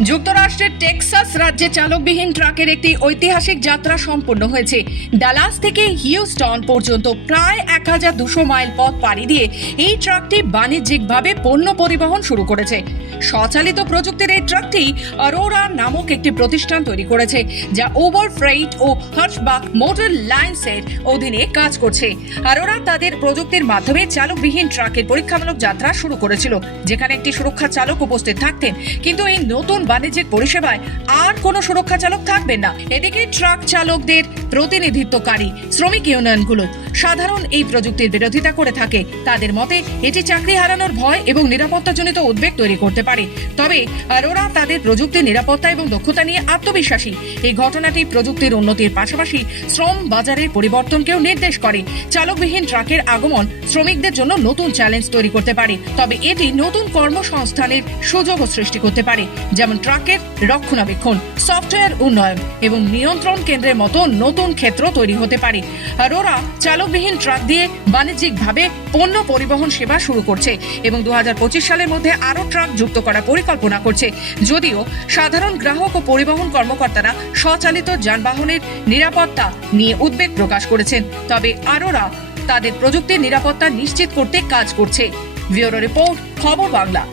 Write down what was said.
যুক্তরাষ্ট্রের টেক্সাস রাজ্যে চালকবিহীন ট্রাকের একটি ঐতিহাসিক যাত্রা সম্পন্ন হয়েছে। ডালাস থেকে হিউস্টন পর্যন্ত প্রায় এক হাজার দুশো মাইল পথ পাড়ি দিয়ে এই ট্রাকটি বাণিজ্যিকভাবে পণ্য পরিবহন শুরু করেছে। স্বচালিত প্রযুক্তির এই ট্রাকটি অরোরা নামক একটি প্রতিষ্ঠান তৈরি করেছে, যা ওভার ফ্রেইট ও হার্সবাক মোটর লাইন্সের অধীনে কাজ করছে। অরোরা তাদের প্রযুক্তির মাধ্যমে চালকবিহীন ট্রাকের পরীক্ষামূলক যাত্রা শুরু করেছিল, যেখানে একটি সুরক্ষা চালক উপস্থিত থাকতেন। কিন্তু এই নতুন বাণিজ্যিক পরিষেবায় আর কোনো সুরক্ষা চালক থাকবেন না। এদিকে ট্রাক চালকদের প্রতিনিধিত্বকারী শ্রমিক ইউনিয়নগুলো সাধারণ এই প্রযুক্তির বিরোধিতা করে থাকে। তাদের মতে, এটি চাকরি হারানোর ভয় এবং নিরাপত্তাজনিত উদ্বেগ তৈরি করতে পারে। তবে আরোরা তাদের প্রযুক্তির নিরাপত্তা এবং দক্ষতা নিয়ে আত্মবিশ্বাসী। এই ঘটনাটি প্রযুক্তির উন্নতির পাশাপাশি শ্রম বাজারের পরিবর্তনকেও নির্দেশ করে। চালকবিহীন ট্রাকের আগমন শ্রমিকদের জন্য নতুন চ্যালেঞ্জ তৈরি করতে পারে। তবে এটি নতুন কর্মসংস্থানের সুযোগও সৃষ্টি করতে পারে। যেমন ট্রাকের রক্ষণাবেক্ষণ, সফটওয়্যার উন্নয়ন এবং নিয়ন্ত্রণ কেন্দ্রের মতো নতুন ক্ষেত্র তৈরি হতে পারে। আরোরা চালকবিহীন ট্রাক দিয়ে বাণিজ্যিকভাবে পণ্য পরিবহন সেবা শুরু করছে এবং দুহাজার পঁচিশ সালের মধ্যে আরও ট্রাক যুক্ত করার পরিকল্পনা করছে। যদিও সাধারণ গ্রাহক ও পরিবহন কর্মকর্তারা স্বচালিত যানবাহনের নিরাপত্তা নিয়ে উদ্বেগ প্রকাশ করেছেন। তবে আরোরা তাদের প্রযুক্তির নিরাপত্তা নিশ্চিত করতে কাজ করছে। ব্যুরো রিপোর্ট, খবর বাংলা।